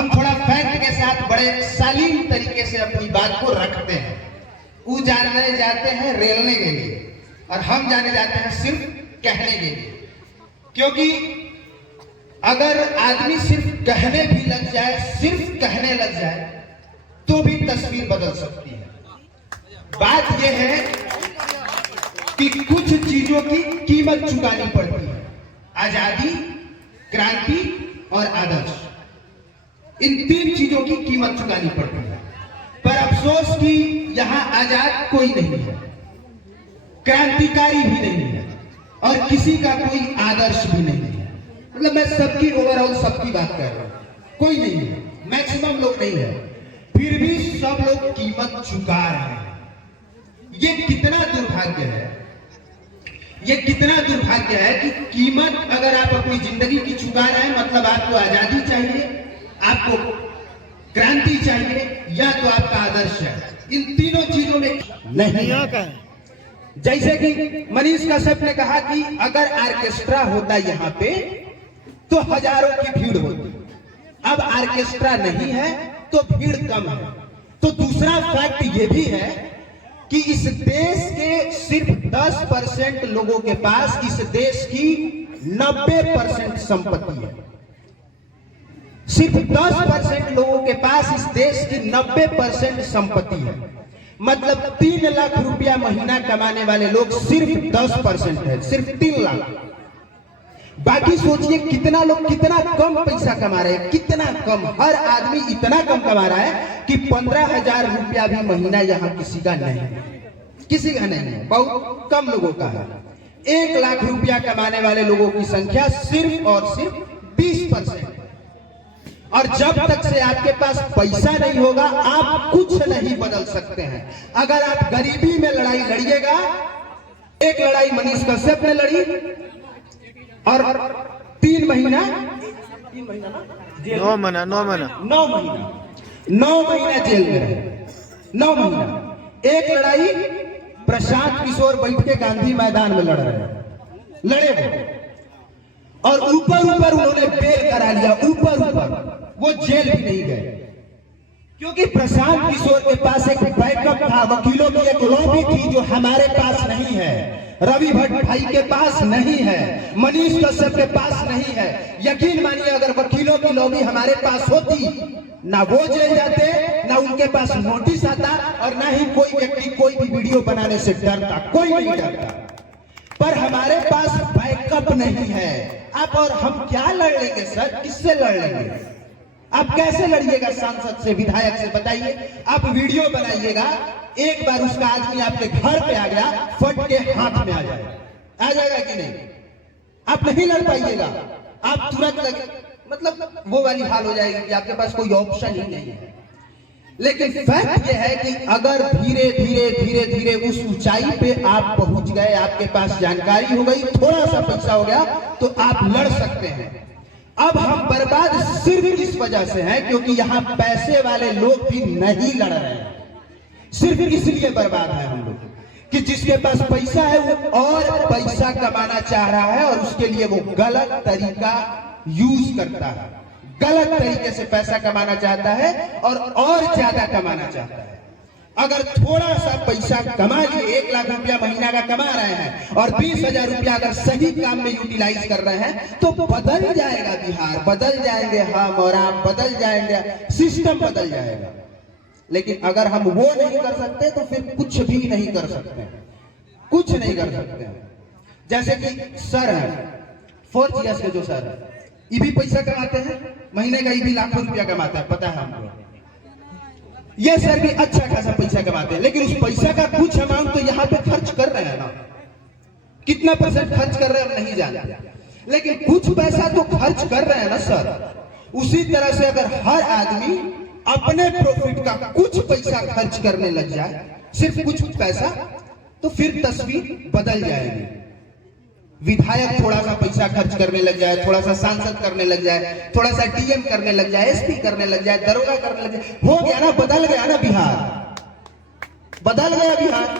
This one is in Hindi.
हम थोड़ा फैक्ट के साथ बड़े शालीन तरीके से अपनी बात को रखते हैं। वो जानने जाते हैं रेलने के लिए और हम जाने जाते हैं सिर्फ कहने के लिए। क्योंकि अगर आदमी सिर्फ कहने भी लग जाए, सिर्फ कहने लग जाए, तो भी तस्वीर बदल सकती है। बात यह है कि कुछ चीजों की कीमत चुकानी पड़ती है। आजादी, क्रांति और आदर्श, इन तीन चीजों की कीमत चुकानी पड़ती है। पर अफसोस कि यहां आजाद कोई नहीं है, क्रांतिकारी भी नहीं है और किसी का कोई आदर्श भी नहीं है। मतलब मैं सबकी ओवरऑल सबकी बात कर रहा हूं, कोई नहीं है, मैक्सिमम लोग नहीं है, फिर भी सब लोग कीमत चुका रहे हैं। ये कितना दुर्भाग्य है, ये कितना दुर्भाग्य है कि कीमत अगर आप अपनी जिंदगी की चुका रहे हैं, मतलब आपको आजादी चाहिए, आपको क्रांति चाहिए, या तो आपका आदर्श है। इन तीनों चीजों में नहीं है। जैसे कि मनीष कश्यप ने कहा कि अगर ऑर्केस्ट्रा होता यहाँ पे तो हजारों की भीड़ होती। अब ऑर्केस्ट्रा नहीं है तो भीड़ कम है। तो दूसरा फैक्ट ये भी है कि इस देश के सिर्फ 10% लोगों के पास इस देश की 90% संपत्ति है। सिर्फ 10% लोगों के पास इस देश की 90% संपत्ति है। मतलब 3 लाख रुपया महीना कमाने वाले लोग सिर्फ 10% है, सिर्फ 3 लाख। बाकी सोचिए कितना लोग कितना कम पैसा कमा रहे हैं, कितना कम। हर आदमी इतना कम कमा रहा है कि 15,000 रुपया भी महीना यहाँ किसी का नहीं है, किसी का नहीं है, बहुत कम लोगों का है। 1 लाख रुपया कमाने वाले लोगों की संख्या सिर्फ और सिर्फ 20%। और जब तक से आपके पास पैसा नहीं होगा आप कुछ नहीं बदल सकते हैं। अगर आप गरीबी में लड़ाई लड़िएगा, एक लड़ाई मनीष कश्यप ने लड़ी और 3 महीना 9 महीना जेल में रहे। 9 महीना। एक लड़ाई प्रशांत किशोर बैठ के गांधी मैदान में लड़े वो, और ऊपर उन्होंने बेल करा लिया, ऊपर वो जेल भी नहीं गए, क्योंकि प्रशांत किशोर के पास एक बैकअप था, वकीलों की एक लॉबी थी जो हमारे पास नहीं है, रवि भट्ट भाई के पास नहीं है, मनीष कश्यप के पास नहीं है। यकीन मानिए अगर वकीलों की लॉबी हमारे पास होती, ना वो जेल जाते, ना उनके पास नोटिस आता, और ना ही कोई व्यक्ति कोई भी वीडियो बनाने से डरता, कोई नहीं डरता। पर हमारे पास बैकअप नहीं है। आप और हम क्या लड़ लेंगे सर, किससे लड़ लेंगे? आप कैसे लड़िएगा सांसद से, विधायक से? बताइए। आप वीडियो बनाइएगा, एक बार उसका आदमी आपके घर पे आ गया, फट के हाथ में आ जाएगा कि नहीं? आप नहीं लड़ पाइएगा, आप तुरंत लगे, मतलब वो वाली हाल हो जाएगी कि आपके पास कोई ऑप्शन ही नहीं है। लेकिन फैक्ट ये है कि अगर धीरे धीरे उस ऊंचाई पे आप पहुंच गए, आपके पास जानकारी हो गई, थोड़ा सा पैसा हो गया, तो आप लड़ सकते हैं। अब हम बर्बाद सिर्फ इस वजह से हैं क्योंकि यहाँ पैसे वाले लोग भी नहीं लड़ रहे हैं। सिर्फ इसलिए बर्बाद है हम लोग कि जिसके पास पैसा है वो और पैसा कमाना चाह रहा है, और उसके लिए वो गलत तरीका यूज करता है, गलत तरीके से पैसा कमाना चाहता है और ज्यादा कमाना चाहता है। अगर थोड़ा सा पैसा कमा लिए, 1 लाख रुपया महीना का कमा रहे हैं और 20,000 रुपया अगर सही काम में यूटिलाइज कर रहे हैं, तो बदल जाएगा बिहार, बदल जाएंगे हम और आप, बदल जाएंगे, सिस्टम बदल जाएगा। लेकिन अगर हम वो नहीं कर सकते तो फिर कुछ भी नहीं कर सकते, कुछ नहीं कर सकते। जैसे कि सर है, 4GS के जो सर है, ये भी पैसा कमाते हैं, महीने का ये भी लाखों रुपया कमाता है, पता है हमको। ये सर भी अच्छा खासा पैसा कमाते हैं, लेकिन उस पैसा का कुछ अमाउंट तो यहाँ पे खर्च कर रहे हैं ना। कितना % खर्च कर रहे हैं हम नहीं जानते, लेकिन कुछ पैसा तो खर्च कर रहे हैं ना सर। उसी तरह से अगर हर आदमी अपने प्रॉफिट का कुछ पैसा खर्च करने लग जाए, सिर्फ कुछ पैसा, तो फिर तस्वीर बदल जाएगी। विधायक थोड़ा सा पैसा खर्च करने लग जाए, थोड़ा सा सांसद करने लग जाए, थोड़ा सा DM करने लग जाए, SP करने लग जाए, दरोगा करने लग जाए, हो गया ना, बदल गया ना बिहार, बदल गया बिहार।